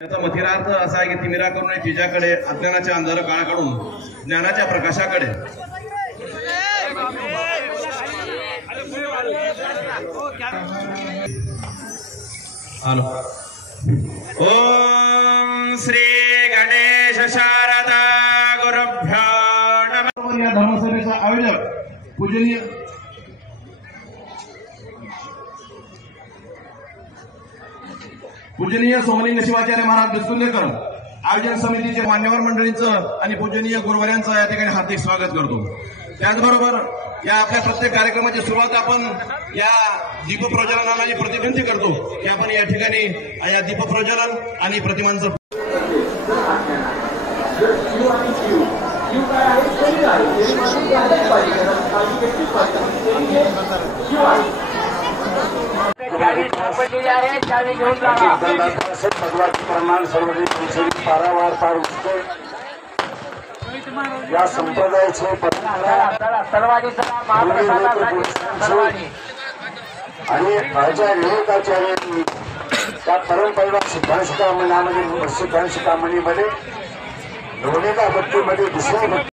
त्याचा मथिरार्थ असा आहे की तिमिरा करून जिजाकडे अज्ञानाच्या अंधार काळा काढून ज्ञानाच्या प्रकाशाकडे ओम श्री गणेश शारदा गुरुभ्यो नमः। या धर्मसभेचा आयोजक पूजनीय सोमलिंग शिवाचार्य महाराज बिस्कुंदेकर आयोजन समितीचे मान्यवर मंडळींचं आणि पूजनीय गुरुवर्यांचं या ठिकाणी हार्दिक स्वागत करतो। त्याचबरोबर या आपल्या प्रत्येक कार्यक्रमाची सुरुवात आपण या दीपप्रज्वलनाला जी प्रतिनिधी करतो की आपण या ठिकाणी या दीपप्रज्वलन आणि प्रतिमांचं या संप्रदायाचे आणि राजा विवेकाचार्यांनी त्या परंपरेला सिद्धांत शिखामणीमध्ये लोणेगा भट्टीमध्ये दुसऱ्या